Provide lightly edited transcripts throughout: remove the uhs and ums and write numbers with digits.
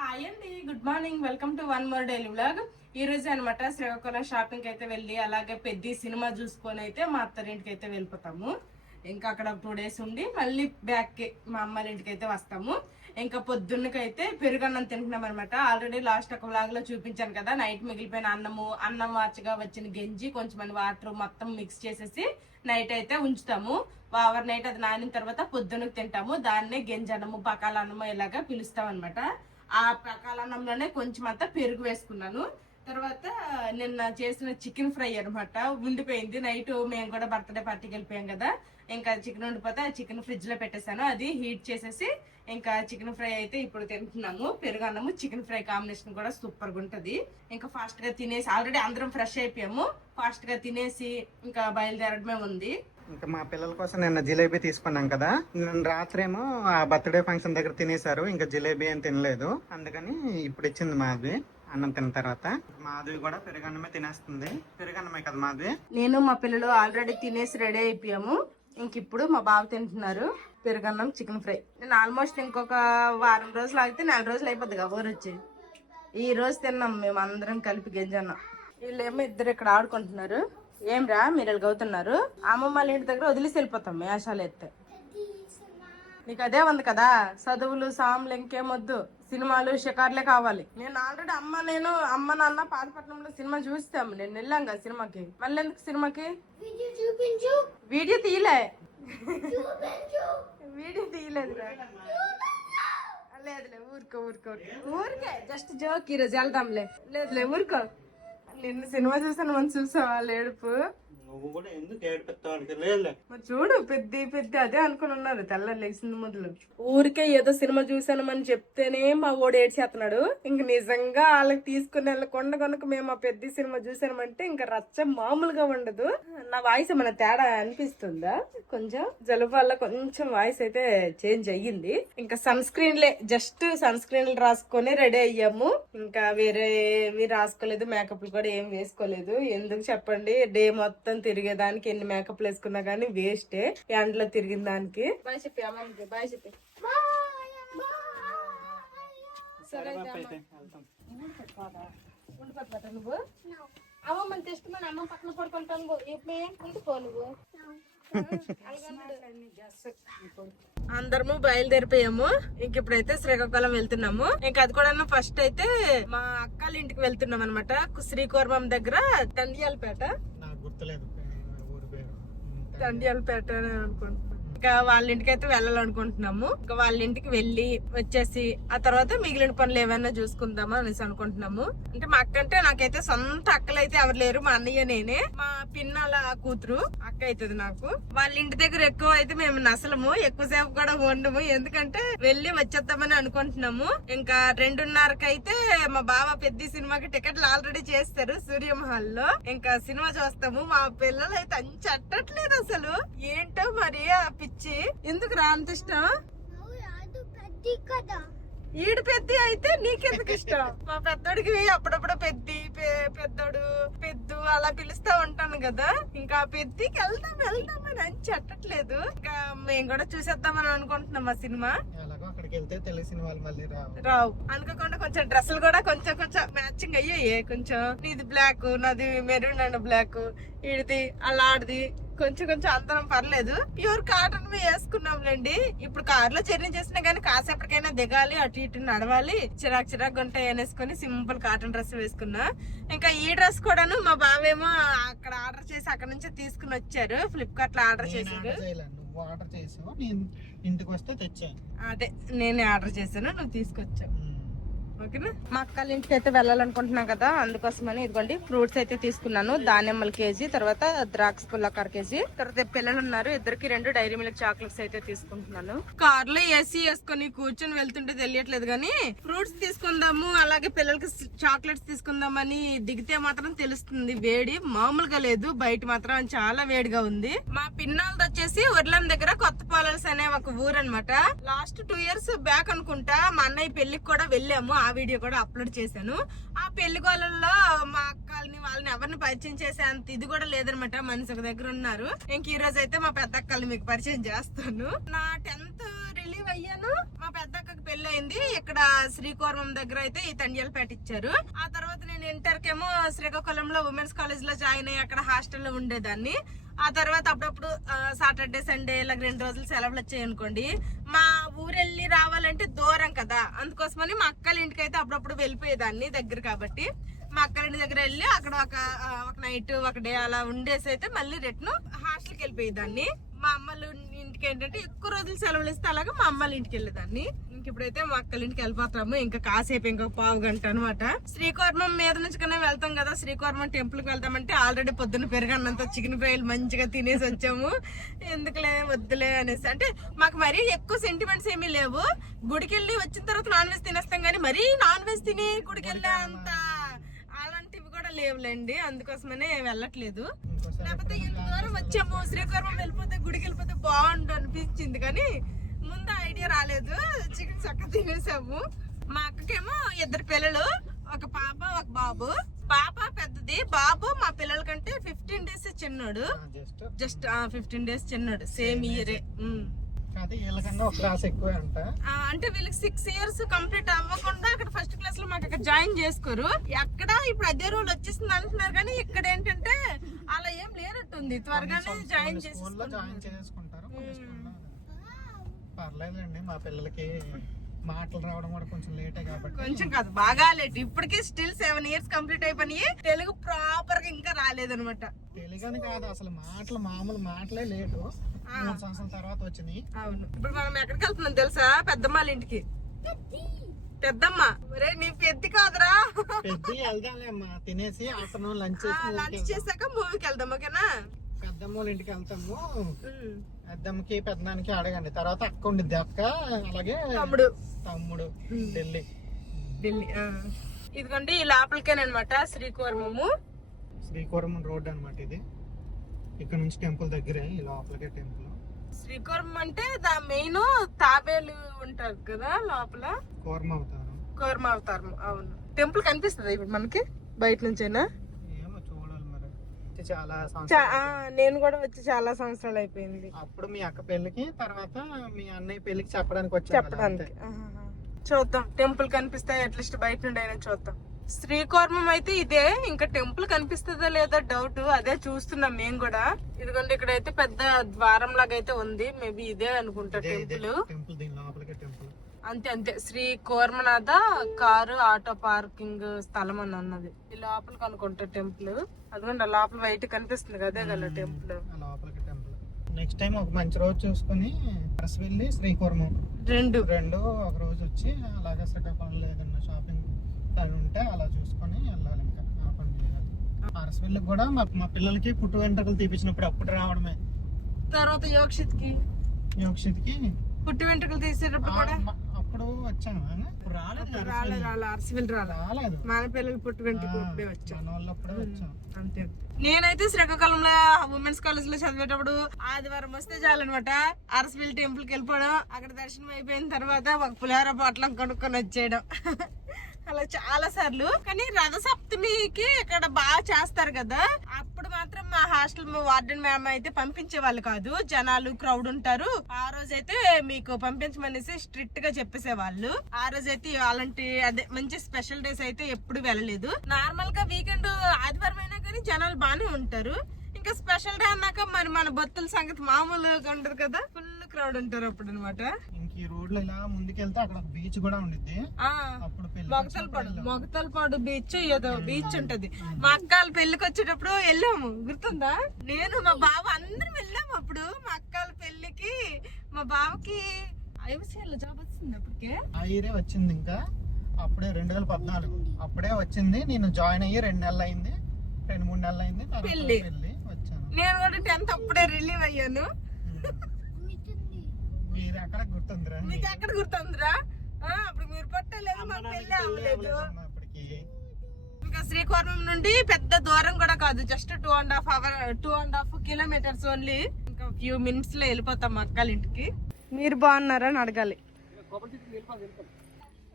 Hi అండి, good morning. Welcome to one more daily vlog. ఈ రోజు అనమాట శ్రీకాకుళం షాపింగ్ అయితే వెళ్ళి అలాగే పెద్ద సినిమా చూసుకొని అయితే మా అత్తరింటికి అయితే వెళ్ళిపోతాము. ఇంకా అక్కడ 2 days ఉండి మళ్ళీ బ్యాక్ కి మా అమ్మాయి ఇంటికి అయితే వస్తాము. ఇంకా పొద్దున్నకైతే పెరుగన్నం తింటున్నాం అనమాట. ఆల్రెడీ లాస్ట్ ఒక వ్లాగ్ లో చూపించాను కదా, నైట్ మిగిలిపోయిన అన్నం వాచగా వచ్చిన గంజి కొంచెం వాటర్ మొత్తం మిక్స్ చేసేసి నైట్ అయితే ఉంచుతాము. ఓవర్ నైట్ అది నానిన తర్వాత పొద్దున్నకు తింటాము. దాన్నే గంజి అన్నము పకాల అన్నము ఇలాగా పిలుస్తాం అనమాట. ఆ పకాలన్నంలోనే కొంచెం అంతా పెరుగు వేసుకున్నాను. తర్వాత నిన్న చేసిన చికెన్ ఫ్రై అనమాట ఉండిపోయింది. నైట్ మేము కూడా బర్త్డే పార్టీకి వెళ్ళిపోయాం కదా, ఇంకా చికెన్ ఉండిపోతే ఆ చికెన్ ఫ్రిడ్జ్ లో పెట్టేశాను. అది హీట్ చేసేసి ఇంకా చికెన్ ఫ్రై అయితే ఇప్పుడు తింటున్నాము. పెరుగు అన్నము చికెన్ ఫ్రై కాంబినేషన్ కూడా సూపర్ గా ఉంటది. ఇంకా ఫాస్ట్ గా తినేసి ఆల్రెడీ అందరం ఫ్రెష్ అయిపోయాము. ఫాస్ట్ గా తినేసి ఇంకా బయలుదేరడమే ఉంది. ఇంకా మా పిల్లల కోసం నిన్న జిలేబీ తీసుకున్నాం కదా, నిన్న రాత్రి ఏమో ఆ బర్త్డే ఫంక్షన్ దగ్గర తినేశారు. ఇంకా జిలేబీ ఏం తినలేదు, అందుకని ఇప్పుడు ఇచ్చింది మాధవి. అన్నం తిన్న తర్వాత మాధవి కూడా పెరుగన్నమే తినేస్తుంది. పెరుగన్నమే కదా మాధవి. నేను మా పిల్లలు ఆల్రెడీ తినేసి రెడీ అయిపోయాము. ఇంక ఇప్పుడు మా బాబు తింటున్నారు పెరుగన్నం చికెన్ ఫ్రై. నేను ఆల్మోస్ట్ ఇంకొక వారం రోజులు ఆగితే 4 రోజులు అయిపోద్ది కదా ఊరు వచ్చి. ఈ రోజు తిన్నాం మేము అందరం కలిపి గంజన్నం. వీళ్ళేమో ఇద్దరు ఇక్కడ ఆడుకుంటున్నారు. ఏమ్రా మీరు వెళ్ళగవుతున్నారు? అమ్మమ్మ వాళ్ళ ఇంటి దగ్గర వదిలేసి వెళ్ళిపోతాం మేషాలు ఎత్తే. నీకు అదే ఉంది కదా, చదువులు సాములు ఇంకేమొద్దు, సినిమాలు షికార్లే కావాలి. నేను ఆల్రెడీ అమ్మ నాన్న పాతపట్నంలో సినిమా చూస్తాము. నేను వెళ్ళాం కదా సినిమాకి. మళ్ళీ ఎందుకు సినిమాకి? వీడియో తీయలే వీడియో తీయలేదు. లేదులే ఊరికే జస్ట్ జోక్. ఈరోజు వెళ్దాంలే. లేదులే ఊరుకో. నిన్ను సినిమా చూసాను మనం చూసావా ఏడుపు. మరి చూడు పెద్ద అదే అనుకుని ఉన్నారు తెల్ల లెగిసింది మొదలు. ఊరికే ఏదో సినిమా చూసానమని చెప్తేనే మా ఓడు ఏడ్చేస్తున్నాడు. ఇంక నిజంగా వాళ్ళకి తీసుకుని వెళ్ళకుండా కనుక మేము ఆ పెద్ద సినిమా చూసామంటే ఇంకా రచ్చ మామూలుగా ఉండదు. నా వాయిస్ ఏమైనా తేడా అనిపిస్తుందా? కొంచెం జలుబు వల్ల కొంచెం వాయిస్ అయితే చేంజ్ అయ్యింది. ఇంకా సన్ స్క్రీన్లే జస్ట్ సన్ స్క్రీన్లు రాసుకొని రెడీ అయ్యాము. ఇంకా వేరేవి రాసుకోలేదు, మేకప్లు కూడా ఏం వేసుకోలేదు. ఎందుకు చెప్పండి, డే మొత్తం తిరిగేదానికి ఎన్ని మేకప్లు వేసుకున్నా గానీ వేస్టే. ఎండలో తిరిగిన దానికి. బాయ్ చెప్పి అమ్మకి బాయ్ చెప్పి. సరే నువ్వు అమ్మమ్మని తెష్టమని అమ్మ పక్కన పడుకుంటాను. ఇంటిపో నువ్వు. అందరము బయలుదేరిపోయాము. ఇంక ఇప్పుడైతే శ్రీకాకుళం వెళ్తున్నాము. ఇంకా అది కూడా ఫస్ట్ అయితే మా అక్కల ఇంటికి వెళ్తున్నాం అనమాట. శ్రీకోర్మం దగ్గర తండ్యాలపేట అనుకుంటున్నాం. ఇంకా వాళ్ళ ఇంటికి అయితే వెళ్ళాలనుకుంటున్నాము. ఇంకా వాళ్ళ ఇంటికి వెళ్ళి వచ్చేసి ఆ తర్వాత మిగిలిన పనులు ఏమైనా చూసుకుందామా అనేసి అనుకుంటున్నాము. అంటే మా అక్క అంటే నాకైతే సొంత అక్కలు అయితే ఎవరు లేరు. మా అన్నయ్య నేనే, మా పిన్నల కూతురు అక్క అవుతుంది నాకు. వాళ్ళ ఇంటి దగ్గర ఎక్కువ అయితే మేము అసలు ఎక్కువసేపు కూడా ఉండము. ఎందుకంటే వెళ్ళి వచ్చేద్దామని అనుకుంటున్నాము. ఇంకా 2:30కి అయితే మా బావ పెద్ద సినిమాకి టికెట్లు ఆల్రెడీ చేస్తారు సూర్యమహల్ లో. ఇంకా సినిమా చూస్తాము. మా పిల్లలు అయితే అంచట్టట్లేదు అసలు. ఏంటో మరి ఆ పిచ్చి ఎందుకు రా అంత ఇష్టం? ఈడు పెద్ద అయితే నీకెందుకు ఇష్టం? మా పెద్దోడికి అప్పుడప్పుడు పెద్దు అలా పిలుస్తా ఉంటాను కదా. ఇంకా పెద్దకి వెళ్దామని అని చెప్పట్లేదు. ఇంకా మేము కూడా చూసేద్దామని అనుకుంటున్నాం ఆ సినిమా. రావు అనుకోకుండా కొంచెం డ్రెస్సులు కూడా కొంచెం మ్యాచింగ్ అయ్యాయి. కొంచెం నీది బ్లాక్, నాది మెరూన్ అండ్ బ్లాక్, ఈడిది అలా ఆడిది కొంచెం అందరం పర్లేదు. ప్యూర్ కాటన్ వేసుకున్నాంలేండి. ఇప్పుడు కార్ లో జర్నీ చేసినా గానీ కాసేపటికైనా దిగాలి, అటు ఇటు నడవాలి, చిరాకు ఉంటాయి అనేసుకొని సింపుల్ కాటన్ డ్రెస్ వేసుకున్నా. ఇంకా ఈ డ్రెస్ కూడాను మా బావేమో అక్కడ ఆర్డర్ చేసి అక్కడ నుంచి తీసుకుని వచ్చారు. ఫ్లిప్కార్ట్ లో ఆర్డర్ చేశారు. అదే నేనే ఆర్డర్ చేశాను, నువ్వు తీసుకొచ్చావు. ఓకేనా? మా అక్కల ఇంటికి అయితే వెళ్ళాలనుకుంటున్నాం కదా, అందుకోసమని ఇదిగోండి ఫ్రూట్స్ అయితే తీసుకున్నాను. దానిమ్మలు కేజీ, తర్వాత ద్రాక్ష పుల్ల 1/2 kg, తర్వాత పిల్లలు ఉన్నారు ఇద్దరికి 2 డైరీ మిల్క్ చాక్లెట్స్ అయితే తీసుకుంటున్నాను. కార్ లో ఏసీ వేసుకొని కూర్చొని వెళ్తుంటే తెలియట్లేదు గానీ ఫ్రూట్స్ తీసుకుందాము, అలాగే పిల్లలకి చాక్లెట్స్ తీసుకుందామని దిగితే మాత్రం తెలుస్తుంది. వేడి మామూలుగా లేదు, బయట మాత్రం చాలా వేడిగా ఉంది. మా పిన్నాలది వచ్చేసి ఉర్లం దగ్గర కొత్త పాలల్స్ అనే ఒక ఊరు అనమాట. లాస్ట్ 2 years బ్యాక్ అనుకుంటా మా అన్నయ్య పెళ్లికి కూడా వెళ్ళాము. ఆ వీడియో కూడా అప్లోడ్ చేశాను. ఆ పెళ్లి గోళల్లో మా అక్కల్ని వాళ్ళని ఎవరిని పరిచయం చేసే అంత ఇది కూడా లేదనమాట. మనిషి ఒక దగ్గర ఉన్నారు. ఇంక ఈ రోజు అయితే మా పెద్ద అక్కల్ని మీకు పరిచయం చేస్తాను. నా 10th రిలీవ్ అయ్యాను. మా పెద్దక్కకి పెళ్లి అయింది ఇక్కడ శ్రీకోరం దగ్గర అయితే ఈ తండ్యాలపేట ఇచ్చారు. ఆ తర్వాత నేను ఇంటర్ కేమో శ్రీకాకుళంలో ఉమెన్స్ కాలేజ్ లో జాయిన్ అయ్యి అక్కడ హాస్టల్లో ఉండేదాన్ని. ఆ తర్వాత అప్పుడప్పుడు సాటర్డే సండే ఇలా 2 రోజులు సెలవులు వచ్చాయి అనుకోండి, మా ఊరెళ్ళి రావాలంటే దూరం కదా, అందుకోసమని మా అక్కల ఇంటికి అయితే అప్పుడప్పుడు వెళ్ళిపోయేదాన్ని, దగ్గర కాబట్టి. మా అక్కల ఇంటి దగ్గర వెళ్ళి అక్కడ ఒక నైట్ ఒక డే అలా ఉండేసి అయితే మళ్ళీ రిటర్న్ హాస్టల్కి వెళ్ళిపోయేదాన్ని. మా అమ్మలు ఇంటికి ఏంటంటే ఎక్కువ రోజులు సెలవులు ఇస్తే అలాగా మా అమ్మల ఇంటికి వెళ్ళేదాన్ని. ఇంక ఇప్పుడైతే మా అక్కల ఇంటికి వెళ్ళిపోతాము. ఇంకా కాసేపు ఇంకొక 1/2 గంట అనమాట. శ్రీకోర్మం మీద నుంచి కన్నా వెళ్తాం కదా, శ్రీకోర్మం టెంపుల్ కి వెళ్తామంటే ఆల్రెడీ పొద్దున్న పెరగన్నంత చికెన్ ఫ్రైలు మంచిగా తినేసి వచ్చాము. ఎందుకులే వద్దులే అనేసి, అంటే మాకు మరీ ఎక్కువ సెంటిమెంట్స్ ఏమీ లేవు. గుడికి వెళ్ళి వచ్చిన తర్వాత నాన్ వెజ్ తినేస్తాం కానీ మరీ నాన్ వెజ్ తిని గుడికి వెళ్ళే అంత అలాంటివి కూడా లేవులేండి, అందుకోసమనే వెళ్ళట్లేదు. లేకపోతే ఇంత దూరం వచ్చాము, శ్రీకాకుళం వెళ్ళిపోతే గుడికి వెళ్ళిపోతే బాగుండు అనిపించింది కానీ ముందు ఐడియా రాలేదు. చికెన్ చక్క తినేసాము. మా అక్కకేమో 2 పిల్లలు, ఒక పాప ఒక బాబు. పాప పెద్దది, బాబు మా పిల్లల కంటే 15 days చిన్నోడు. జస్ట్ 15 days చిన్నోడు, సేమ్ ఇయరే. అంటే వీళ్ళకి 6 years కంప్లీట్ అవ్వకుండా అక్కడ ఫస్ట్ క్లాస్ లో మాకు అక్కడ జాయిన్ చేసుకోరు. అక్కడ ఇప్పుడు అదే రూల్ వచ్చేసింది అంటున్నారు కానీ ఇక్కడ ఏంటంటే అలా ఏం లేనట్టుంది, త్వరగానే జాయిన్ చేసుకుంటారు. పర్లేదండి, మా పిల్లలకి మాటలు రావడం కూడా కొంచెం లేటే కాబట్టి. కొంచెం కాదు, బాగా లేట్. ఇప్పటికి స్టిల్ 7 years కంప్లీట్ అయిపోయి తెలుగు ప్రాపర్ గా ఇంకా రాలేదనమాట. తెలుగు అని కాదు, అసలు మామూలు మాటలే లేటు. 3 సంవత్సరాల తర్వాత వచ్చినాయి. అవును. ఇప్పుడు మనం ఎక్కడికి వెళ్తున్నాం తెలుసా? పెద్దమ్మ ఇంటికి. పెద్దమ్మ రే నీ పెద్ద కాదురా, పెద్ద వెళ్దాంలేమ్మా. తినేసి ఆఫ్టర్నూన్ లంచ్ చేసాక మూవీకి వెళ్దాం, ఓకేనా? పెద్దమ్మ వాళ్ళ ఇంటికి వెళ్తాము. పెద్దమ్మకి పెద్దనానికి అడగండి, తర్వాత అక్క ఉండిద్ది, అక్క అలాగే తమ్ముడు ఢిల్లీ. ఇదిగోండి ఈ లోపలికేనమాట శ్రీకోరమం రోడ్ అనమాట ఇది. ఇక్కడ నుంచి టెంపుల్ దగ్గరే, ఈ లోపలికే టెంపుల్. శ్రీకోరం అంటే మెయిన్ తాబేలు ఉంటారు కదా లోపల, కోర్మ అవతారం. అవును. టెంపుల్ కనిపిస్తుంది ఇప్పుడు మనకి బయట నుంచైనా? ఏమో చూడాలి మరి. చాలా నేను కూడా వచ్చి చాలా సంవత్సరాలు అయిపోయింది. అప్పుడు మీ అక్క పెళ్లికి, తర్వాత మీ అన్నయ్య పెళ్లికి చెప్పడానికి చూద్దాం టెంపుల్ కనిపిస్తాయి, అట్లీస్ట్ బయట నుండి అయినా చూద్దాం. శ్రీకోర్మం అయితే ఇదే, ఇంకా టెంపుల్ కనిపిస్తుందో లేదో డౌట్, అదే చూస్తున్నాం మేము కూడా. ఇదిగోండి ఇక్కడైతే పెద్ద ద్వారం లాగా అయితే ఉంది, మేబీ ఇదే అనుకుంటా టెంపుల్. అంతే శ్రీ కోర్మనాథ కారు ఆటో పార్కింగ్ స్థలం అని అన్నది. ఈ లోపలికి అనుకుంటా టెంపుల్. అదిగోండి లోపల బయట కనిపిస్తుంది కదా కదా టెంపుల్. నెక్స్ట్ టైం ఒక మంచి రోజు చూసుకుని వెళ్ళి శ్రీకోర్మం రెండు ఒక రోజు వచ్చి అలాగే శ్రీకాకుళంలో ఏదన్నా షాపింగ్ పని ఉంటే అలా చూసుకొని వెళ్ళాలి. ఇంకా ఆ పని చేయాలి. అరసవెల్లికి కూడా మా పిల్లలకి పుట్టు వెంట్రుకలు తీపించినప్పుడు అప్పుడు రావడమే. తర్వాత యోక్షిత్కి పుట్టి వెంట్రుకలు తీసేటప్పుడు కూడా అప్పుడు వచ్చాను. రాలేదు మన పిల్లలు పుట్టి వెంట్రుకలు అప్పుడే వచ్చాను. అంతే. నేనైతే శ్రీకాకుళంలో ఉమెన్స్ కాలేజ్ లో చదివేటప్పుడు ఆదివారం వస్తే చాలన్నమాట, అరసవెల్లి టెంపుల్ కి వెళ్ళిపోవడం, అక్కడ దర్శనం అయిపోయిన తర్వాత ఒక పులిహోర పొట్లం కొనుక్కొని వచ్చేయడం. అలా చాలా సార్లు. కానీ రథసప్తమికి ఇక్కడ బాగా చేస్తారు కదా, అప్పుడు మాత్రం మా హాస్టల్ వార్డెన్ మ్యామ్ అయితే పంపించే వాళ్ళు కాదు, జనాలు క్రౌడ్ ఉంటారు. ఆ రోజైతే మీకు పంపించమనేసి స్ట్రిక్ట్ గా చెప్పేసేవాళ్ళు. ఆ రోజైతే అలాంటి అదే మంచి స్పెషల్ డేస్ అయితే ఎప్పుడు వెళ్ళలేదు. నార్మల్ గా వీకెండ్ ఆదివారం అయినా కానీ జనాలు బాగానే ఉంటారు. ఇంకా స్పెషల్ డే అన్నాక మరి మన బొత్తుల సంగతి మామూలుగా ఉండదు కదా, ఫుల్ క్రౌడ్ ఉంటారు అప్పుడు అనమాట. ఈ రోడ్ లో ఇలా ముందుకెళ్తే అక్కడ బీచ్ కూడా ఉండిద్ది. మొగతలపాడు బీచ్ ఏదో బీచ్ ఉంటది. మా అక్కల పెళ్లికి వచ్చేటప్పుడు వెళ్ళాము, గుర్తుందా? నేను మా బావ అందరం వెళ్ళాము. అప్పుడు మా అక్కల పెళ్లికి మా బావకి ఐవీసీఎల్ జాబ్ వచ్చింది. అప్పటికే ఐరే వచ్చింది. ఇంకా అప్పుడే 2014 అప్పుడే వచ్చింది. నేను జాయిన్ అయ్యి 2 నెలలు అయింది, 2-3 నెలలు అయింది పెళ్లి వచ్చాను. నేను కూడా 10th అప్పుడే రిలీవ్ అయ్యాను. మీరు ఎక్కడ గుర్తుందిరా? మీకు ఎక్కడ గుర్తుందిరా? అప్పుడు మీరు పట్టలేదు, మా పెళ్లి అవ్వలేదు. ఇంకా శ్రీకోర్మం నుండి పెద్ద దూరం కూడా కాదు, జస్ట్ 2.5 kilometers ఓన్లీ. ఇంకా ఫ్యూ మినిట్స్ లో వెళ్ళిపోతాం మా అక్కల ఇంటికి. మీరు బాగున్నారా అని అడగాలి.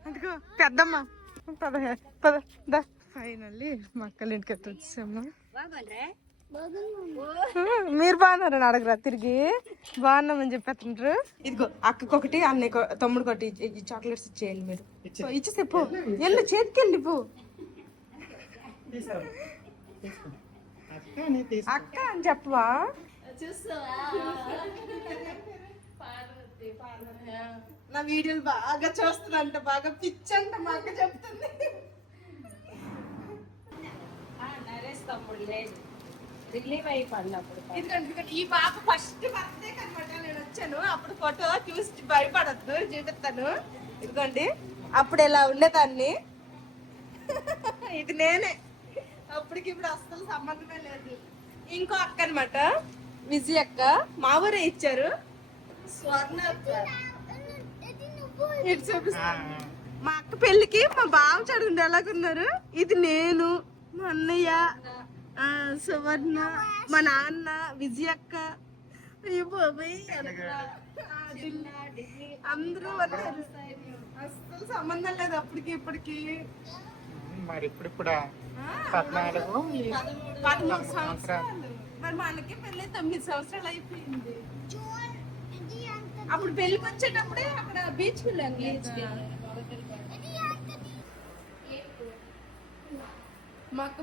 అందుకో పెద్దమ్మ ఫైనల్లీ మా అక్కల ఇంటికి వచ్చాము. మీరు బాగున్నారని అడగరా తిరిగి బాగున్నామని చెప్పేస్తుంటారు. ఇదిగో అక్కకి ఒకటి అన్నయ్య తమ్ముడు ఒకటి ఈ చాక్లెట్స్ ఇచ్చేయండి మీరు. ఇచ్చేస్తే పో ఎల్లు చేతికి వెళ్ళి పో. అక్క అని చెప్పవా? నా వీడియోలు బాగా చూస్తుందంట, బాగా పిచ్చంట మా అక్క చెప్తుంది. ఎందుకంటే ఈ పాప ఫస్ట్ బర్త్డే కనమాట నేను వచ్చాను. అప్పుడు ఫోటో చూసి భయపడద్దు, చూపిస్తాను. ఇదిగోండి అప్పుడు ఇలా ఉండేదాన్ని, ఇది నేనే. అప్పటికి ఇప్పుడు అస్సలు సంబంధమే లేదు. ఇంకో అక్క అనమాట, విజయ్ అక్క, మా ఊరే ఇచ్చారు. స్వర్ణ అక్క ఇటు చూపిస్తాను. మా అక్క పెళ్ళికి మా బావ చదువుంది ఎలాగున్నారు. ఇది నేను, మా అన్నయ్య, సువర్ణ, మా నాన్న, విజయ్ అక్క, అందరూ ఉన్నారు. అస్సలు సంబంధం లేదు అప్పటికి ఇప్పటికి. మరి ఇప్పుడు 14 సంవత్సరాలు. మరి మనకి పెళ్ళి 9 సంవత్సరాలు అయిపోయింది. అప్పుడు పెళ్లికి వచ్చేటప్పుడే అక్కడ బీచ్ వెళ్ళాను.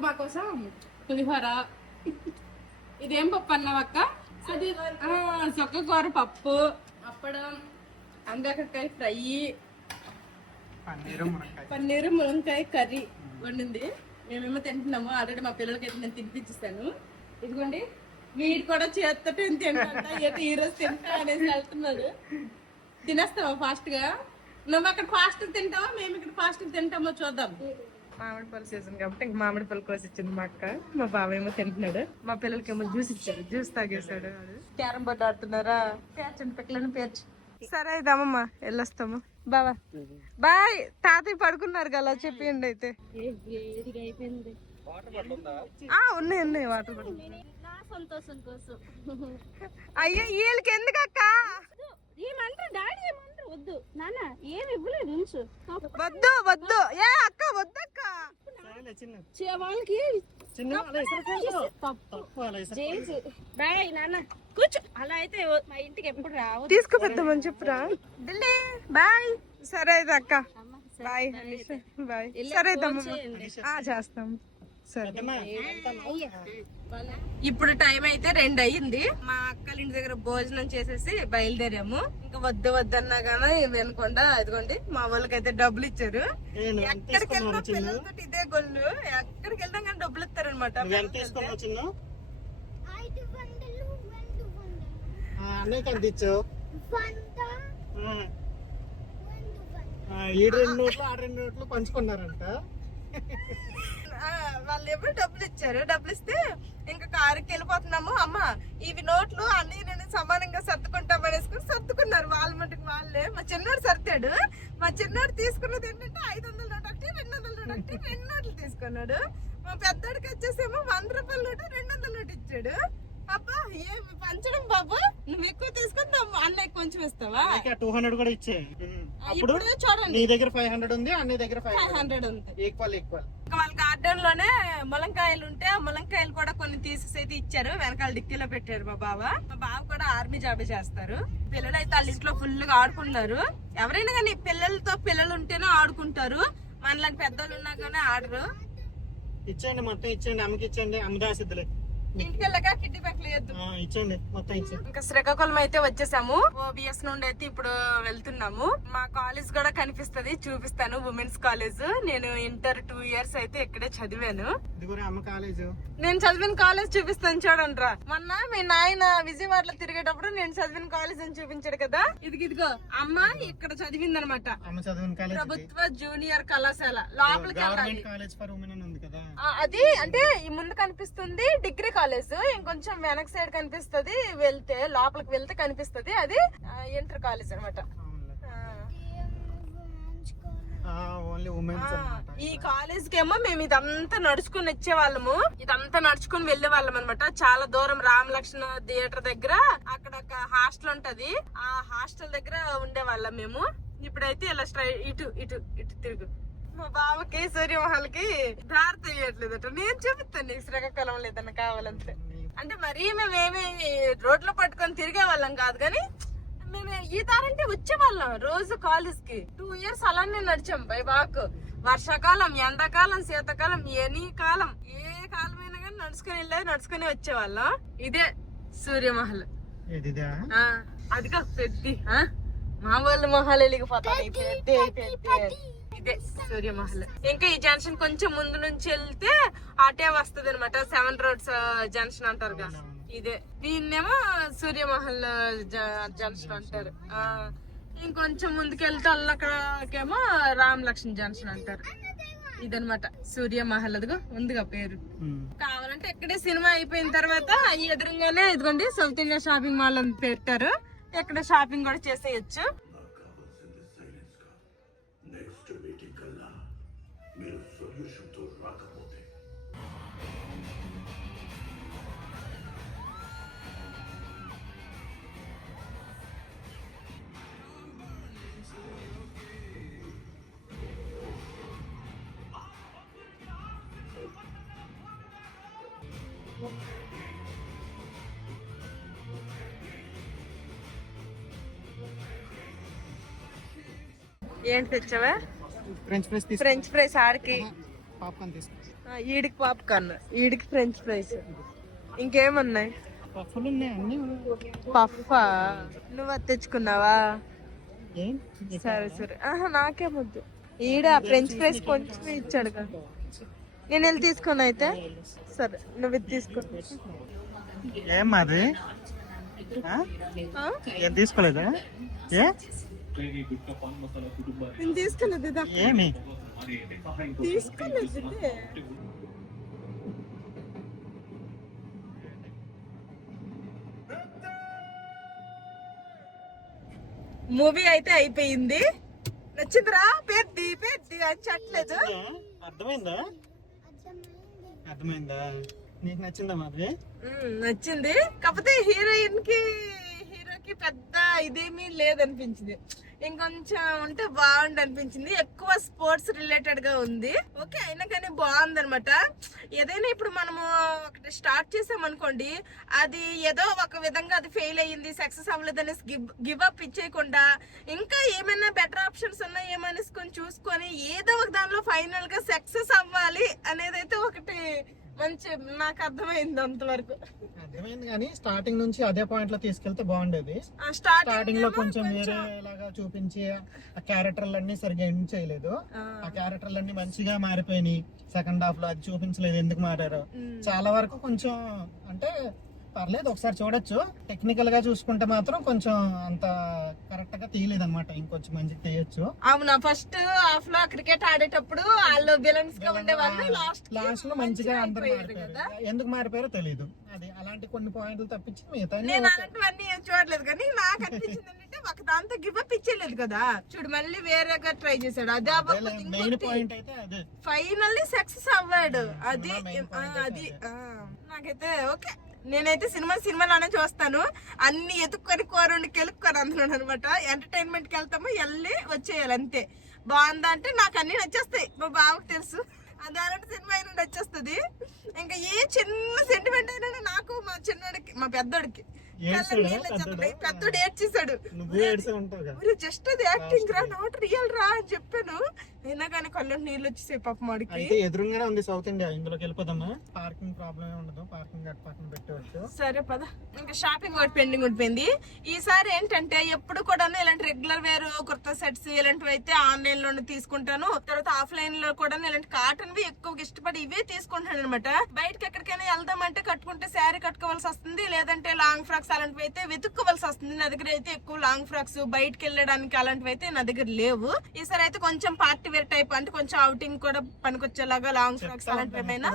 మా కోసం పులిహోర. ఇదేం పప్పు అన్నావక్క? అది చొక్కకూర పప్పు, అప్పడం, అంగాకాయ ఫ్రై, పన్నీరు మునక్కాయ కర్రీ వండింది. మేమేమో తింటున్నాము. ఆల్రెడీ మా పిల్లలకి అయితే నేను తినిపించేస్తాను. ఇదిగోండి వీడు కూడా చేత్తో తింటా, ఈ రోజు తింటా అనేసి వెళ్తున్నాడు. తినేస్తావా ఫాస్ట్ గా? నువ్వు అక్కడ ఫాస్ట్ తింటావా, మేము ఇక్కడ ఫాస్ట్ తింటామో చూద్దాం. మామిడి పళ్ళు సీజన్ కాబట్టి ఇంక మామిడి పళ్ళు కోసి ఇచ్చింది మా అక్క. మా బావ ఏమో తింటున్నాడు, మా పిల్లలకి ఏమో జ్యూస్ ఇచ్చాడు, జ్యూస్ తాగేశాడు. క్యారం బోర్డు ఆడుతున్నారా? పేర్చండి పిల్లలని పేర్చు. సరే అయితే అమ్మమ్మ వెళ్ళొస్తాము. బావా బాయ్. తాతయ్య పడుకున్నారు కదా చెప్పండి అయితే. ఉన్నాయి వాటర్ బాటిల్. సంతోషం కోసం. అయ్యో వీళ్ళకి ఎందుకు అక్క? ఏమంటారు డాడీ, ఏమంటారు? వద్దు నాన్న, ఏమి ఇవ్వలేదు ఉంచు. వద్దు వద్దు. ఏ అక్క వద్దక్క, వాళ్ళకి బాయ్ నాన్న కూర్చో. అలా అయితే మా ఇంటికి ఎప్పుడు రావు. తీసుకుపెద్దామని చెప్పురా. బాయ్. సరే అయితే అక్క బాయ్. బాయ్. సరే అయితే అమ్మమ్మ చేస్తాం. సరే. ఇప్పుడు టైం అయితే 2 అయ్యింది. మా అక్కల ఇంటి దగ్గర భోజనం చేసేసి బయలుదేరాము. ఇంకా వద్దు వద్దన్నా గానీ వినకుండా ఇదిగోండి మా వాళ్ళకి అయితే డబ్బులు ఇచ్చారు. ఎక్కడికి వెళ్ళినా పిల్లలతో ఇదే గొల్లు. ఎక్కడికి వెళ్ళినా కానీ డబ్బులు ఇస్తారు అనమాట. ఈ 2 నోట్లు ఆ 2 నోట్లు పంచుకున్నారంట. వాళ్ళు ఎప్పుడు డబ్బులు ఇచ్చారు. డబ్బులు ఇస్తే ఇంకా కారుకి వెళ్ళిపోతున్నాము. అమ్మ ఇవి నోట్లు అన్ని నేను సమానంగా సర్దుకుంటాం అనేసుకుని సర్దుకున్నారు వాళ్ళ మటుకు వాళ్ళే. మా చిన్నాడు సర్దాడు. మా చిన్నాడు తీసుకున్నది ఏంటంటే 500 నోట్ ఒకటి, 200 నోట్ ఒకటి, 2 నోట్లు తీసుకున్నాడు. మా పెద్దోడికి వచ్చేసేమో 100 రూపాయల నోటు, 200 నోటు ఇచ్చాడు. అబ్బా ఏమి పంచడం బాబు, నువ్వు ఎక్కువ తీసుకుని అన్నయ్య కొంచెం ఇస్తావా? 200 కూడా ఇచ్చే. ఇప్పుడు చూడండి, నీ దగ్గర 500 ఉంది, అన్న దగ్గర 500 ఉంది. ఈక్వల్. వాళ్ళ గార్డెన్ లోనే ములంకాయలు ఉంటే ఆ ములంకాయలు కూడా కొన్ని తీసేసి అయితే ఇచ్చారు. వెనకాల డిక్కీలో పెట్టారు మా బావ. మా బావ కూడా ఆర్మీ జాబ్ చేస్తారు. పిల్లలు అయితే వాళ్ళ ఇంట్లో ఫుల్ గా ఆడుకున్నారు. ఎవరైనా కానీ పిల్లలతో పిల్లలు ఉంటేనే ఆడుకుంటారు. మనలాంటి పెద్దోళ్ళు ఉన్నా కానీ ఆడరు. ఇచ్చేయండి, మొత్తం ఇచ్చేయండి. అమ్మకి ఇచ్చేయండి, అమ్మదాసిద్దులే. ఇంటికి వెళ్ళగా కిడ్నీ బ్యాగ్లు ఇచ్చండి మొత్తం ఇచ్చేయండి. ఇంకా శ్రీకాకుళం అయితే వచ్చేసాము. ఓబిఎస్ నుండి అయితే ఇప్పుడు వెళ్తున్నాము. మా కాలేజ్ కూడా కనిపిస్తది, చూపిస్తాను. Women's college. నేను ఇంటర్ 2 ఇయర్స్ అయితే ఇక్కడే చదివాను. అమ్మ కాలేజ్, నేను చదివిన కాలేజ్ చూపిస్తాను చూడండి రా. మొన్న మీ నాయన విజయవాడలో తిరిగేటప్పుడు నేను చదివిన కాలేజ్ అని చూపించాడు కదా. ఇదిగో అమ్మ ఇక్కడ చదివింది అనమాట. ప్రభుత్వ జూనియర్ కళాశాల. లోపలికి వెళ్ళాలి. అది అంటే ఈ ముందు కనిపిస్తుంది డిగ్రీ కాలేజ్, ఇంకొంచెం వెనక్ సైడ్ కనిపిస్తుంది. వెళ్తే లోపలికి వెళ్తే కనిపిస్తుంది అది ఇంటర్ కాలేజ్ అనమాట. ఈ కాలేజ్ కి ఏమో మేము ఇదంతా నడుచుకుని వచ్చే వాళ్ళము. ఇదంతా నడుచుకుని వెళ్లే వాళ్ళం అనమాట. చాలా దూరం రామలక్ష్మణ థియేటర్ దగ్గర అక్కడ ఒక హాస్టల్ ఉంటది. ఆ హాస్టల్ దగ్గర ఉండే వాళ్ళం మేము. ఇప్పుడైతే ఇలా ఇటు ఇటు ఇటు తిరుగు. మా బావకి సూర్యమహల్కి దారి తెలియట్లేదట. నేను చూపిస్తాను నీకు శ్రీకాకుళం లేదన్న కావాలంటే. అంటే మరీ మేమేమి రోడ్లో పట్టుకొని తిరిగే వాళ్ళం కాదు, కానీ మేము ఈ దారంటే వచ్చేవాళ్ళం రోజు కాలేజ్ కి. 2 years అలానే నడిచాం బై వాక్. వర్షాకాలం, ఎండాకాలం, శీతాకాలం, ఎనీ కాలం, ఏ కాలం అయినా కానీ నడుచుకుని వెళ్ళేది, నడుచుకుని వచ్చేవాళ్ళం. ఇదే సూర్యమహల్. అదిగా పెద్ద మా వాళ్ళు మొహాలు వెలిగిపోతాయి. ఇదే సూర్యమహల్. ఇంకా ఈ జంక్షన్ కొంచెం ముందు నుంచి వెళ్తే అటే వస్తుంది అనమాట. 7 roads జంక్షన్ అంటారు కదా, ఇదే. దీన్నేమో సూర్యమహల్ జంక్షన్ అంటారు. ఇంకొంచెం ముందుకెళ్తే అల్లకేమో రామ్ లక్ష్మణ్ జంక్షన్ అంటారు. ఇదనమాట సూర్యమహల్. అదిగో ఉందిగా పేరు. కావాలంటే ఇక్కడే సినిమా అయిపోయిన తర్వాత ఈ ఎదురుగానే ఇదిగోండి సౌత్ ఇండియా షాపింగ్ మాల్ అని పెట్టారు. ఇక్కడ షాపింగ్ కూడా చేసేయచ్చు. ఏంటి తెచ్చావా? French fries. ఆడికి పాప్కార్న్ తీసుకో. ఈడికి పాప్కార్న్, ఈడికి ఫ్రెంచ్ ఫ్రైస్. ఇంకేమున్నాయి? పఫ్ఫులు ఉన్నాయి అన్ని. పఫ్ఫా? నువ్వు అది తెచ్చుకున్నావా? సరే సరే. నాకే ముద్దు. ఈడ ఫ్రెంచ్ ఫ్రైస్ కొంచెం ఇచ్చాడు కదా, నేను వెళ్ళి తీసుకున్నా. అయితే సరే నువ్వు ఇది తీసుకో. ఏం మాది ఏం తీసుకోలేదా? నేను తీసుకోలేదు. ఏమి తీసుకోలేదు. మూవీ అయితే అయిపోయింది. నచ్చిందిరా? పెద్ది పెద్ది అని చెప్పలేదు. అర్థమైందా? అర్థమైందా? నీకు నచ్చిందా మాది? నచ్చింది. కాకపోతే హీరోకి పెద్ద ఇదేమీ లేదనిపించింది. ఇంకొంచెం ఉంటే బాగుంది అనిపించింది. ఎక్కువ స్పోర్ట్స్ రిలేటెడ్ గా ఉంది. ఓకే, అయినా కానీ బాగుంది అనమాట. ఏదైనా ఇప్పుడు మనము ఒకటి స్టార్ట్ చేసామనుకోండి, అది ఏదో ఒక విధంగా అది ఫెయిల్ అయ్యింది, సక్సెస్ అవ్వలేదు అనేసి గివ్ అప్ ఇచ్చేయకుండా ఇంకా ఏమైనా బెటర్ ఆప్షన్స్ ఉన్నాయి ఏమనేసి కొంచెం చూసుకొని ఏదో ఒక దానిలో ఫైనల్ గా సక్సెస్ అవ్వాలి అనేది అయితే ఒకటి మంచి నాకు అర్థమైంది. అంతవరకు అర్థమైంది, కానీ స్టార్టింగ్ నుంచి అదే పాయింట్ లో తీసుకెళ్తే బాగుండేది. స్టార్టింగ్ లో కొంచెం వేరేలాగా చూపించి ఆ క్యారెక్టర్లన్నీ సరిగ్గా ఎండ్ చేయలేదు. ఆ క్యారెక్టర్లన్నీ మంచిగా మారిపోయినాయి. సెకండ్ హాఫ్ లో అది చూపించలేదు ఎందుకు మారారో. చాలా వరకు కొంచెం అంటే పర్లేదు, ఒకసారి చూడొచ్చు. టెక్నికల్ గా చూసుకుంటే మాత్రం కొంచెం అంత కరెక్ట్ గా తీయలేదు అనమాట. ఇంకొంచెం మంచిగా తీయొచ్చు. అవునా? ఫస్ట్ హాఫ్ లో క్రికెట్ ఆడేటప్పుడు వాళ్ళు విలన్స్ గా ఉండే వాళ్ళు లాస్ట్ లో మంచిగా అందరూ మారిపోయారు. ఎందుకు మారిపోయారో తెలియదు. అది అలాంటి కొన్ని పాయింట్లు తప్పించి మిగతా నేను అలాంటివన్నీ ఏం చూడలేదు. కానీ నాకు అనిపించింది ఏంటంటే ఒక దాంతో గివ్ అప్ ఇచ్చేయలేదు కదా. చూడు మళ్ళీ వేరేగా ట్రై చేశాడు. అదే మెయిన్ పాయింట్ అయితే అదే. ఫైనల్లీ సక్సెస్ అవ్వాడు. అది నాకైతే ఓకే. నేనైతే సినిమాలోనే చూస్తాను. అన్ని ఎత్తుక్కొని కూరండి కెలుక్కొని అంటున్నాను అనమాట. ఎంటర్టైన్మెంట్ కి వెళ్తాము, వెళ్ళి వచ్చేయాలి అంతే. బాగుందా అంటే నాకు అన్ని నచ్చేస్తాయి. మా బావకు తెలుసు, అది అలాంటి సినిమా అయినా నచ్చేస్తుంది. ఇంకా ఏ చిన్న సెంటిమెంట్ అయినా నాకు మా చిన్నోడికి, మా పెద్దోడికి పెద్దోడు ఏడ్చేసాడు. జస్ట్ అది యాక్టింగ్ రా, నాట్ రియల్ రా అని చెప్పాను. అయినా కానీ కళ్ళు నీళ్ళు వచ్చేసాయి పాపం వాడికి. ఎదురుగానే ఉంది సౌత్ ఇండియా, ఇందులోకి వెళ్ళిపోదామా? పార్కింగ్ ప్రాబ్లం ఉండదు, పార్కింగ్ గట్ పక్కన పెట్టవచ్చు. సరే పద. ఇంకా షాపింగ్ ఒకటి పెండింగ్ ఉండిపోయింది. ఈసారి ఏంటంటే ఎప్పుడు కూడా ఇలాంటి రెగ్యులర్ వేర్ కుర్తా సెట్స్ ఇలాంటివి అయితే ఆన్లైన్ లోనే తీసుకుంటాను. తర్వాత ఆఫ్లైన్ లో కూడా ఇలాంటి కాటన్ వి ఎక్కువ ఇష్టపడి ఇవే తీసుకుంటాను అనమాట. బయటకి ఎక్కడికైనా వెళ్దామంటే కట్టుకుంటే శారీ కట్టుకోవాల్సి వస్తుంది, లేదంటే లాంగ్ ఫ్రాక్స్ అలాంటివి అయితే వెతుక్కోవాల్సి వస్తుంది. నా దగ్గర అయితే ఎక్కువ లాంగ్ ఫ్రాక్స్ బయటకి వెళ్ళడానికి అలాంటివి అయితే నా దగ్గర లేవు. ఈసారి అయితే కొంచెం పార్టీ వేర్ టైప్ అంటే కొంచెం అవుటింగ్ కూడా పనికొచ్చేలాగా లాంగ్ ఫ్రాక్స్ అలాంటివి ఏమైనా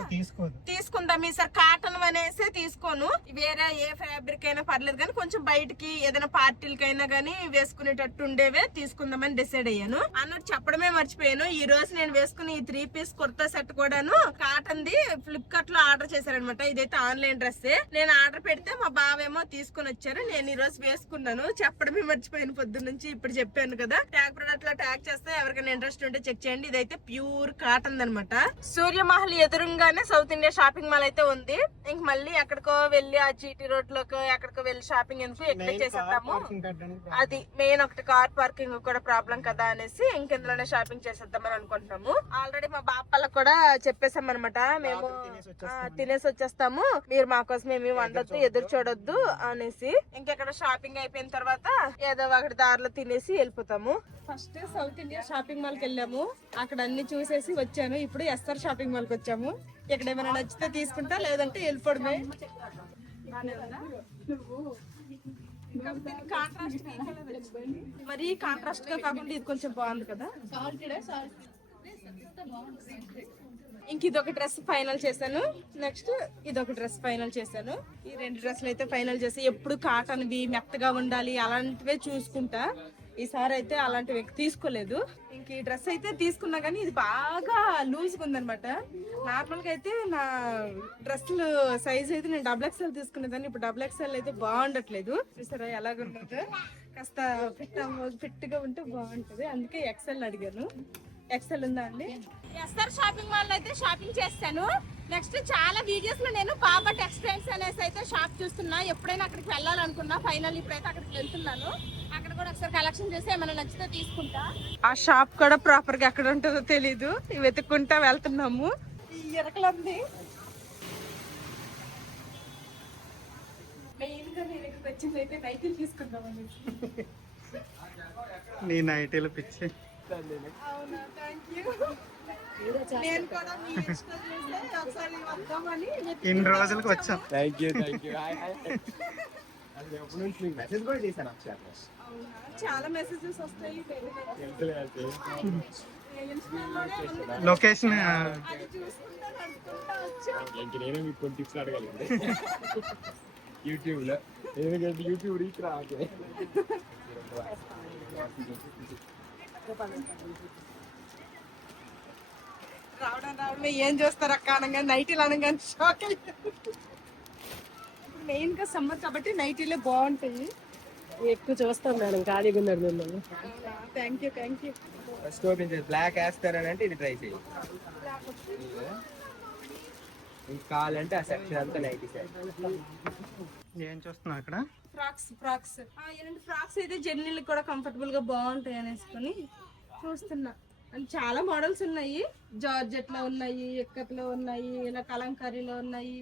తీసుకుందాం. ఈసారి కాటన్ అనేసి తీసుకోను, వేరే ఏ ఫ్యాబ్రిక్ అయినా పర్లేదు కానీ కొంచెం బయటికి ఏదైనా పార్టీలకైనా గానీ వేసుకునేటట్టు ఉండేవే తీసుకుందామని డిసైడ్ అయ్యాను. అన్నట్టు చెప్పడమే మర్చిపోయాను, ఈ రోజు నేను వేసుకుని ఈ 3 piece కుర్తా సెట్ కూడాను కాటన్ ది ఫ్లిప్కార్ట్ లో ఆర్డర్ చేశారనమాట. ఇదైతే ఆన్లైన్ డ్రెస్ నేను ఆర్డర్ పెడితే మా బావేమో తీసుకొని వచ్చారు. నేను ఈ రోజు వేసుకున్నాను, చెప్పడమే మర్చిపోయాను పొద్దున్న నుంచి. ఇప్పుడు చెప్పాను కదా, ట్యాగ్ ప్రొడక్ట్ లో ట్యాగ్ చేస్తే ఎవరికైనా ఇంట్రెస్ట్ ఉంటే చెక్ చేయండి. ఇదైతే ప్యూర్ కాటన్ అనమాట. సూర్యమహల్ ఎదురుగానే సౌత్ ఇండియా షాపింగ్ మాల్ అయితే ఉంది. ఇంక మళ్ళీ ఎక్కడికో వెళ్ళి ఆ జీటీ రోడ్ లోకి ఎక్కడికో వెళ్ళి షాపింగ్ ఎందుకు ఎక్కడ చేసేద్దాము. అది మెయిన్ ఒకటి కార్ పార్కింగ్ కూడా ప్రాబ్లం కదా అనేసి ఇంకెందులోనే షాపింగ్ చేసేద్దామని అనుకుంటున్నాము. ఆల్రెడీ మా బాపళ్ళకి కూడా చెప్పేసాం అనమాట, మేము తినేసి వచ్చేస్తాము, మీరు మా కోసం ఏమి వండొద్దు, ఎదురు చూడొద్దు అనేసి. ఇంకెక్కడ షాపింగ్ అయిపోయిన తర్వాత ఏదో ఒకటి దారిలో తినేసి వెళ్ళిపోతాము. First south India shopping mall కి వెళ్ళాము, అక్కడ అన్ని చూసేసి వచ్చాను. ఇప్పుడు ఎస్ఆర్ షాపింగ్ మాల్ కి వచ్చాము. ఇక్కడ ఏమైనా నచ్చితే తీసుకుంటా, లేదంటే వెళ్ళిపోవడమే. మరి కాంట్రాస్ట్ గా కాకుండా ఇది కొంచెం బాగుంది కదా. ఇంక ఇదొక డ్రెస్ ఫైనల్ చేశాను, నెక్స్ట్ ఇదొక డ్రెస్ ఫైనల్ చేశాను. ఈ 2 డ్రెస్సులు అయితే ఫైనల్ చేసి, ఎప్పుడు కాటన్వి మెత్తగా ఉండాలి అలాంటివే చూసుకుంటా. ఈసారి అయితే అలాంటివి తీసుకోలేదు. ఇంక ఈ డ్రెస్ అయితే తీసుకున్నా కానీ ఇది బాగా లూజ్గా ఉందనమాట. నార్మల్ గా అయితే నా డ్రెస్సులు సైజ్ అయితే నేను XXL తీసుకునేదాన్ని, ఇప్పుడు XXL అయితే బాగుండట్లేదు. చూసారా ఎలాగుంటుందో, కాస్త ఫిట్ గా ఉంటే బాగుంటది, అందుకే XL అడిగాను. XL ఉందా అండి? ఎస్ఆర్ షాపింగ్ మాల్ అయితే షాపింగ్ చేస్తాను. నెక్స్ట్ చాలా వీడియోస్ లో నేను బాబా టెక్స్టైల్స్ అనేసి అయితే షాప్ చూస్తున్నా, ఎప్పుడైనా అక్కడికి వెళ్ళాలనుకున్నా. ఫైనల్ ఇప్పుడైతే అక్కడికి వెళ్తున్నాను, అక్కడ కూడా ఒకసారి కలెక్షన్ చేసి ఏమైనా నచ్చితే తీసుకుంటా. ఆ షాప్ కూడా ప్రాపర్ గా ఎక్కడ ఉంటుందో తెలీదు, వెతుక్కుంటా వెళ్తున్నాము. ఈ ఎరకలంది మెయిన్ గా నేను ఇక్కడికి వచ్చింది అయితే నైటీలు తీసుకుందాం అనేసి. నీ నైటీలు పిచ్చి. అవునా, థ్యాంక్ యూ. నేను కూడా మీ ఇన్స్టా చూస్తే ఒకసారి వద్దామని ఇన్ని రోజులకు వచ్చాం. Thank you. అది ఎప్పటి నుంచి మీకు మెసేజ్ కూడా చేశాను ఒకసారి. అవునా, చాలా మెసేజెస్ వస్తాయి. లొకేషన్ అది చూసుకుంటా నడుచుకుంటా వచ్చాం. ఇంక నేను మీకు కొన్ని టిప్స్ అడగలిగింది యూట్యూబ్ లో, ఎందుకంటే యూట్యూబ్ రీచ్ రావాలి. రావడం ఏం చేస్తారు అక్క అనగా, నైటీలు అనగానే షాక్ అయ్యారు. మెయిన్ గా సమ్మర్ కాబట్టి నైటీలే బాగుంటాయి. ఎక్కువ చూస్తాం మేడం, ఖాళీగా ఉన్నారు మిమ్మల్ని. Thank you. ఫస్ట్ ఓపెన్ చేసి బ్లాక్ వేస్తారని అంటే ఇది ట్రై చేయి. ఇంకా కావాలంటే ఆ సెక్షన్ అంతా 90. ఏం చూస్తున్నావు అక్కడ? ఫ్రాక్స్ ఇలాంటి ఫ్రాక్స్ అయితే జర్నీలకు కూడా కంఫర్టబుల్ గా బాగుంటాయి అనేసుకొని చూస్తున్నా. అండ్ చాలా మోడల్స్ ఉన్నాయి, జార్జెట్ లో ఉన్నాయి, ఎక్కత్లో ఉన్నాయి, ఇలా కలంకారీలో ఉన్నాయి,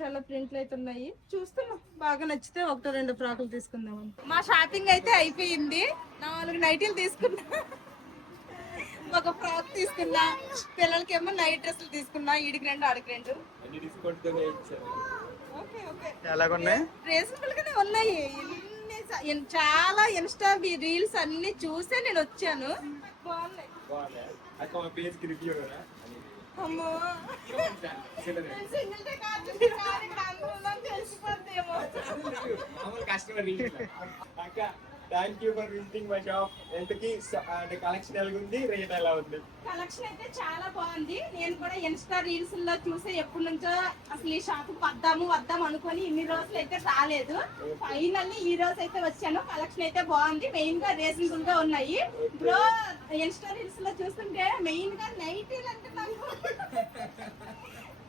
చాలా ప్రింట్లు అయితే ఉన్నాయి. చూస్తున్నా, బాగా నచ్చితే 1-2 ఫ్రాకులు తీసుకుందాం. మా షాపింగ్ అయితే అయిపోయింది. 4 నైటీలు తీసుకున్నా, ఒక ఫ్రాక్ తీసుకున్నా, పిల్లలకేమో నైట్ డ్రెస్సులు తీసుకున్నా. ఈడికి 2 ఆడికి 2. ఓకే ఎలాగున్నాయి? రీజనబుల్ గానే ఉన్నాయి. చాలా ఇన్స్టా రీల్స్ అన్ని చూసే నేను వచ్చాను. బాగున్నాయి. అమ్మో, సింగిల్ డే కాదు తెలిసిపోద్దేమో. Thank you for visiting my shop. ఎంతకి కలెక్షన్ ఎలా ఉంది, రేట్ ఎలా ఉంది? కలెక్షన్ అయితే చాలా బాగుంది. నేను కూడా ఇన్స్టా రీల్స్ లో చూసే ఎప్పటి నుంచో అసలు ఈ షాప్ వద్దాం అనుకొని ఇన్ని రోజులు అయితే రాలేదు. ఫైనల్లీ ఈ రోజు అయితే వచ్చాను. కలెక్షన్ అయితే బాగుంది, మెయిన్ గా రీజనబుల్ గా ఉన్నాయి. బ్రో ఇన్స్టా రీల్స్ లో చూస్తుంటే మెయిన్ గా నైటీలు అంటే నాకు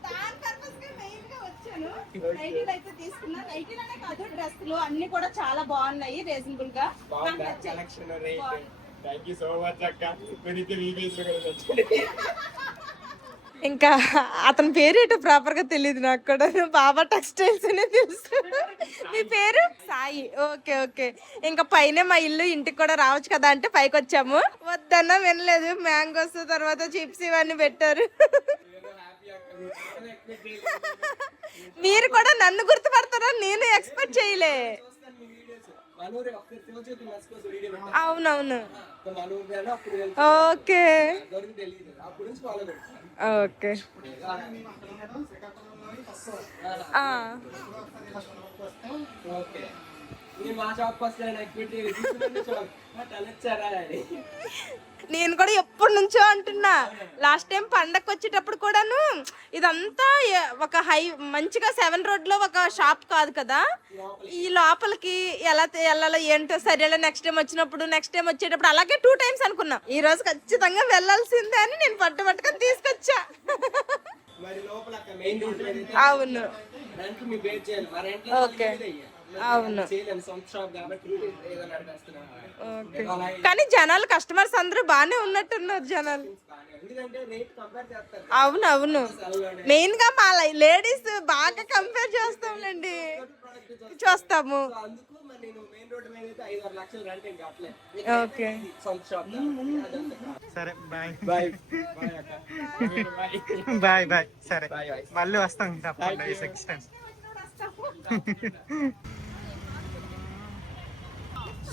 దాని పర్పస్ గా మెయిన్ గా వచ్చాను. నైటీలు అయితే తీసుకున్నా. నైటీలు అనే కాదు, డ్రెస్సులు అన్ని కూడా చాలా బాగున్నాయి, రీజనబుల్ గా. Collection rate. Thank you so much అక్క. ఇంకా అతని పేరు ఏంటో ప్రాపర్ గా తెలియదు నాకు కూడా. బాబా టెక్స్టైల్స్ అనే తెలుసు. మీ పేరు? సాయి. ఓకే. ఇంకా పైన మా ఇల్లు, ఇంటికి కూడా రావచ్చు కదా అంటే పైకి వచ్చాము. వద్దన్నా వినలేదు. మ్యాంగోస్ తర్వాత చిప్స్ ఇవన్నీ పెట్టారు. మీరు కూడా నన్ను గుర్తుపడతారని నేను ఎక్స్పెక్ట్ చేయలే. అవునవును. ఓకే. నేను మా షాప్కి వస్తాను నాకు పెట్టి వచ్చారా అని. నేను కూడా ఎప్పటి నుంచో అంటున్నా. లాస్ట్ టైం పండగకి వచ్చేటప్పుడు కూడాను ఇదంతా ఒక మంచిగా 7 రోడ్ లో ఒక షాప్ కాదు కదా, ఈ లోపలికి ఎలా వెళ్ళాలో ఏంటో సరేలే నెక్స్ట్ టైం వచ్చేటప్పుడు అలాగే 2 times అనుకున్నా. ఈ రోజు ఖచ్చితంగా వెళ్ళాల్సిందే అని నేను పట్టుకొని తీసుకొచ్చా. మరి లోపల మెయిన్ రోడ్ అవును దానికి మీ బేట్ చేయాలి. మా రెంట్లో ఓకే అవును. చేయలేము, సొంత షాప్ కాబట్టి ఏదో నడిపేస్తున్నాం. కానీ జనాలు కస్టమర్స్ అందరూ బాగానే ఉన్నట్టున్నారు జనాలు. ఎందుకంటే రేట్ కంపేర్ చేస్తారు. అవును మెయిన్ గా మా లేడీస్ బాగా కంపేర్ చేస్తాంలేండి, చూస్తాము. అందుకు మరి నేను మెయిన్ రోడ్ మీద అయితే 5-6 లక్షలు రెంట్ ఇంకా అట్లే ఓకే సొంత షాప్. సరే బాయ్ బాయ్ బాయ్ బాయ్. సరే బాయ్ బాయ్. మళ్ళీ వస్తాం తప్పకుండా నెక్స్ట్ టైం.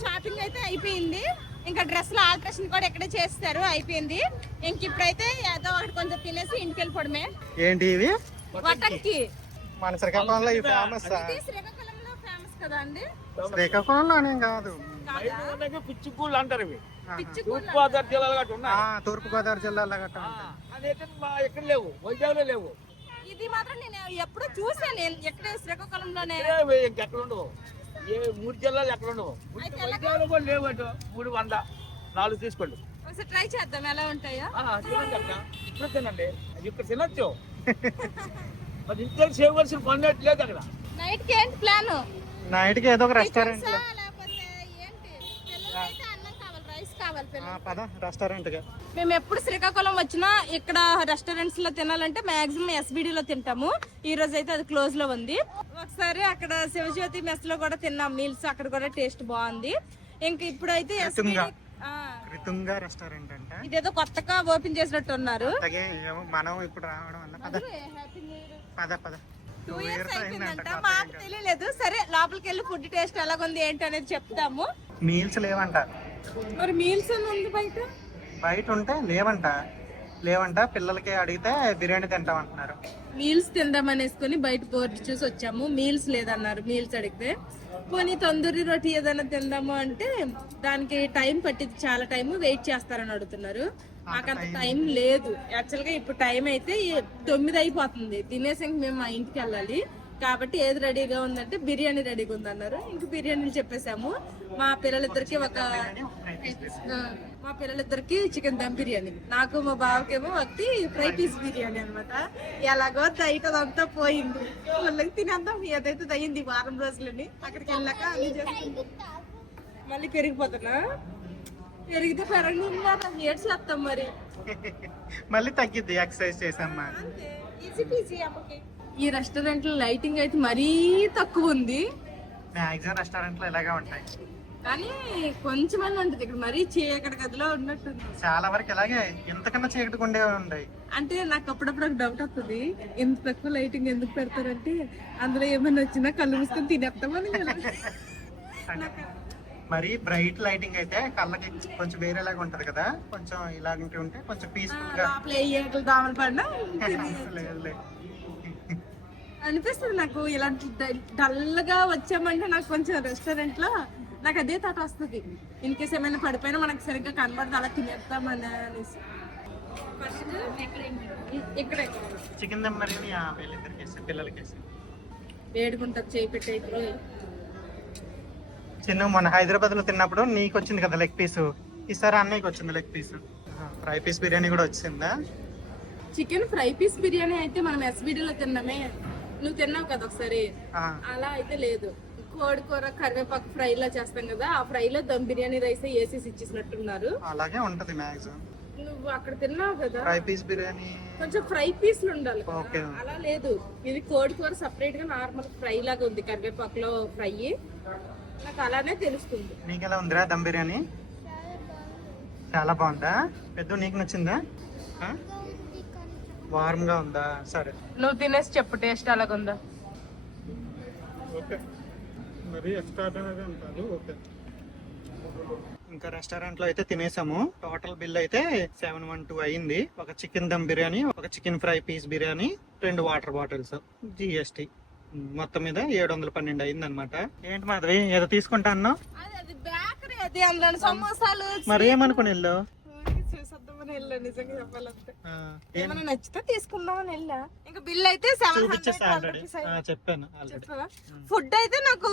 షాపింగ్ అయితే అయిపోయింది. ఇంకా డ్రెస్సులు ఆల్ట్రేషన్ కూడా ఎక్కడే చేస్తారు, అయిపోయింది. ఇంక ఇప్పుడైతే ఏదో ఒకటి కొంచెం తినేసి ఇంటికి వెళ్ళిపోవడమే. ఏంటి ఇవి? వటంకి మన శ్రీకాకుళంలో ఇవి ఫేమస్. ఇది శ్రీకాకుళంలో ఫేమస్ కదా అండి. శ్రీకాకుళంలోనే కాదు, పిచ్చి పూలు అంటారు ఇవి. పిచ్చి తూర్పు గోదావరి జిల్లాలో గట్రా ఉన్నాయి. తూర్పు గోదావరి జిల్లాలో గట్రా ఉంటాయి. అదైతే మా ఎక్కడ లేవు, వైజాగ్లో లేవు. ఇది మాత్రం నేను ఎప్పుడూ చూసాను, ఎక్కడ శ్రీకాకుళంలోనే. ఎక్కడ ఉండవు, ఏ 3 జిల్లాలు ఎక్కడ ఉండవు. వైజాగ్లో కూడా లేవు. అటు 300-4 తీసుకోండి. ఒకసారి ట్రై చేద్దాం ఎలా ఉంటాయో. తినండి అక్కడ, ఇప్పుడు తినండి. అది ఇక్కడ తినొచ్చు. అది ఇంట్లో చేయవలసిన పని లేదు అక్కడ. నైట్ కి ఏంటి ప్లాన్? నైట్ కి ఏదో ఒక రెస్టారెంట్ లేకపోతే ఏంటి? పిల్లలకైతే అన్నం కావాలి, రైస్ కావాలి పిల్లలకి. పద రెస్టారెంట్ గా. మేము ఎప్పుడు శ్రీకాకుళం వచ్చినా ఇక్కడ రెస్టారెంట్స్ లో తినాలంటే మాక్సిమం SBD లో తింటాము. ఈ రోజు అయితే అది క్లోజ్ లో ఉంది. ఒకసారి అక్కడ శివజ్యోతి మెస్ లో కూడా తిన్నాం మీల్స్, అక్కడ కూడా టేస్ట్ బాగుంది. ఇంక ఇప్పుడైతే రితుంగా రెస్టారెంట్ అంట. ఇదేదో కొత్తగా ఓపెన్ చేసినట్టు ఉన్నారు. మనం ఇప్పుడు రావడం వల్ల పద పద 2 years అయిపోయిందంట, మాకు తెలియలేదు. సరే లోపలికి వెళ్ళి ఫుడ్ టేస్ట్ ఎలాగుంది ఏంటి అనేది చెప్తాము. మీల్స్ లేవంట. మరి మీల్స్ ఉంది బయట ఉంటే లేవంట. పిల్లలకి అడిగితే బిర్యానీ తింటామంటున్నారు. మీల్స్ తిందామనేసుకుని బయట బోర్డు చూసి వచ్చాము. మీల్స్ లేదన్నారు. మీల్స్ అడిగితే పోనీ తందూరి రోటీ ఏదైనా తిందాము అంటే దానికి టైం పట్టింది, చాలా టైం వెయిట్ చేస్తారని అడుగుతున్నారు. మాకంత టైం లేదు యాక్చువల్ గా. ఇప్పుడు టైం అయితే 9 అయిపోతుంది. తినేసి మేము మా ఇంటికి వెళ్ళాలి కాబట్టి ఏది రెడీగా ఉందంటే బిర్యానీ రెడీగా ఉందన్నారు. ఇంక బిర్యానీలు చెప్పేసాము. మా పిల్లలిద్దరికి చికెన్ దమ్ బిర్యానీ, నాకు మా బావకేమో ఒకటి ఫ్రై పీస్ బిర్యానీ అనమాట. ఎలాగో డైట్ అదంతా పోయింది, వాళ్ళకి తినేద్దాం ఏదైతే అయ్యింది 1 వారం రోజులని. అక్కడికి వెళ్ళాక అన్ని చేసుకుంటాం. మళ్ళీ పెరిగిపోతున్నా, పెరిగితే పెరగని ఏడ్చేస్తాం మరి. మళ్ళీ తగ్గిద్ది ఎక్సర్సైజ్ చేసామ్మా. ఈ రెస్టారెంట్ లో లైటింగ్ అయితే మరీ తక్కువ ఉంది. మ్యాక్సిమం రెస్టారెంట్ లో ఇలాగే ఉంటాయి, కానీ కొంచెం ఉంటుంది. ఇక్కడ మరీ చీకటి గదిలో ఉన్నట్టుంది. చాలా వరకు ఇలాగే, ఎంతకన్నా చీకటి ఉండేవి ఉంటాయి. అంటే నాకు అప్పుడప్పుడు ఒక డౌట్ వస్తుంది, ఎంత తక్కువ లైటింగ్ ఎందుకు పెడతారంటే అందులో ఏమైనా వచ్చినా కళ్ళు మూసుకొని తినేస్తామని. మరి బ్రైట్ లైటింగ్ అయితే కళ్ళకి కొంచెం వేరేలాగా ఉంటది కదా, కొంచెం ఇలాంటి ఉంటే కొంచెం పీస్ఫుల్ గా దోమలు పడినా లేదు. అనిపిస్తుంది నాకు. ఇలాంటి డల్ గా వచ్చామంటే నాకు కొంచెం రెస్టారెంట్ లో నాకు అదే థాట్ వస్తుంది. ఇన్ కేస్ ఏమైనా పడిపోయినా మనకు సరిగ్గా కనబడదు, అలా తినేస్తామని అనేసి. ఇక్కడ చికెన్ దమ్ మరి పిల్లలకి వేడుకుంటారు చేయి పెట్టే. చిన్న మొన్న హైదరాబాద్ లో తిన్నప్పుడు నీకు వచ్చింది కదా లెగ్ పీస్, ఈసారి అన్నయ్యకి వచ్చింది leg piece. Fry piece biryani కూడా వచ్చిందా? చికెన్ ఫ్రై పీస్ బిర్యానీ అయితే మనం SBD లో తిన్నామే, నువ్వు తిన్నావు కదా ఒకసారి, అలా అయితే లేదు. కోడి కూర కరివేపాకు ఫ్రై లా చేస్తాం కదా, ఆ ఫ్రై లో దమ్ బిర్యానీ రైస్ వేసేసి ఇచ్చేసినట్టున్నారు. అలాగే ఉంటది మాక్సిమం. నువ్వు అక్కడ తిన్నావు కదా ఫ్రై పీస్ బిర్యానీ, కొంచెం ఫ్రై పీస్లు ఉండాలి. అలా లేదు, ఇది కోడి కూర సపరేట్ గా నార్మల్ ఫ్రై లాగా ఉంది, కరివేపాకులో ఫ్రై. నాకు అలానే తెలుస్తుంది. నీకు ఎలా ఉందిరా దమ్ బిర్యానీ? చాలా బాగుందా? పెద్ద నీకు నచ్చిందా? వార్మ్ గా ఉందా? సరే నువ్వు తినేసి చెప్పు టేస్ట్ అలాగుందా. ఓకే, మరి ఎక్స్ట్రాడినరీగా ఉంటుంది. ఓకే, ఇంకా రెస్టారెంట్ లో అయితే తినేసాము. టోటల్ బిల్ అయితే 712 అయింది. ఒక చికెన్ దమ్ బిర్యానీ, ఒక chicken fry piece biryani, 2 water bottles, GST మొత్తం మీద 712 అయింది అనమాట. ఏంటి మాధవి ఏదో తీసుకుంటా అన్నావు? అది బేకరీ అది, అందులో సమోసాలు మరి ఏమనుకుని వెళ్ళావు? చూసొద్దామని వెళ్ళా, నిజంగా చెప్పాలంటే. ఏం ఏమైనా నచ్చితే తీసుకుందామని వెళ్ళా. ఇంకా బిల్ అయితే 700 చూపించేస్తా ఆల్రెడీ, చెప్పాను ఆల్రెడీ. ఫుడ్ అయితే నాకు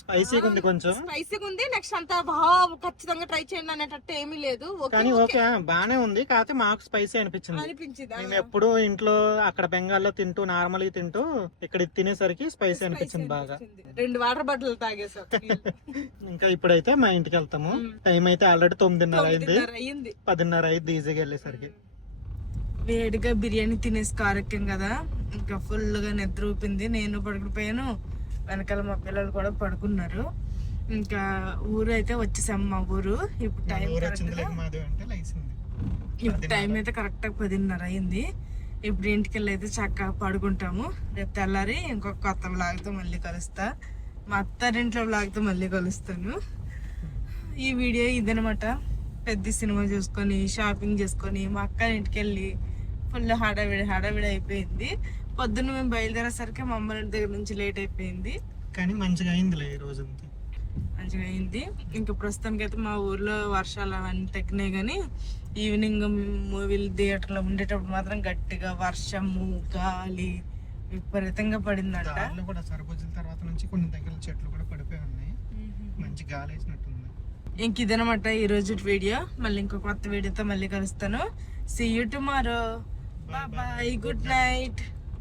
స్పైసీగా ఉంది కొంచెం, స్పైసీగా ఉంది. నెక్స్ట్ అంతా ఖచ్చితంగా ట్రై చేయండి అనేటట్టు ఏమీ లేదు. కానీ ఓకే బానే ఉంది. కాకపోతే మాకు స్పైసీ అనిపించింది. మేము ఎప్పుడు ఇంట్లో అక్కడ బెంగాల్లో తింటూ నార్మల్ గా తింటూ ఇక్కడ ఇది తినేసరికి స్పైసీ అనిపించింది బాగా. 2 వాటర్ బాటిల్ తాగేసాం. ఇంకా ఇప్పుడైతే మా ఇంటికి వెళ్తాము. టైం అయితే ఆల్రెడీ 9:30 అయింది. 10:30 అయింది ఈజీగా వెళ్ళేసరికి. వేడిగా బిర్యానీ తినేసి ఆరోగ్యం కదా, ఇంకా ఫుల్ గా నిద్ర ఊపింది. నేను పడుకుపోయాను, వెనకాల మా పిల్లలు కూడా పడుకున్నారు. ఇంకా ఊరు అయితే వచ్చేసాం, మా ఊరు. ఇప్పుడు టైం అయితే కరెక్ట్ గా 10:30 అయింది. ఇప్పుడు ఇంటికి వెళ్ళి అయితే చక్కగా పడుకుంటాము. రేపు తెల్లారి ఇంకొక కొత్త వ్లాగ్తో మళ్ళీ కలుస్తా. మా అత్తారింట్లో వ్లాగ్తో మళ్ళీ కలుస్తాను. ఈ వీడియో ఇదనమాట. పెద్ద సినిమా చూసుకొని షాపింగ్ చేసుకొని మా అక్క ఇంటికి వెళ్ళి ఫుల్ హడావిడి అయిపోయింది. పొద్దున్న మేము బయలుదేరేసరికి మా అమ్మ దగ్గర నుంచి లేట్ అయిపోయింది. కానీ మంచిగా అయిందిలే ఈ రోజు, మంచిగా అయింది. ఇంకా ప్రస్తుతానికి అయితే మా ఊర్లో వర్షాలు అవన్నీ తగ్గినాయి, కానీ ఈవినింగ్ మూవీలు థియేటర్లో ఉండేటప్పుడు మాత్రం గట్టిగా వర్షము గాలి విపరీతంగా పడిందంట. కూడా సరిపోయిన తర్వాత నుంచి కొన్ని దగ్గర చెట్లు కూడా పడిపోయి ఉన్నాయి, మంచి గాలి వేసినట్టుంది. ఇంక ఇదనమాట ఈ రోజు వీడియో. మళ్ళీ ఇంకో కొత్త వీడియోతో మళ్ళీ కలుస్తాను. See you tomorrow. Bye bye. Good night.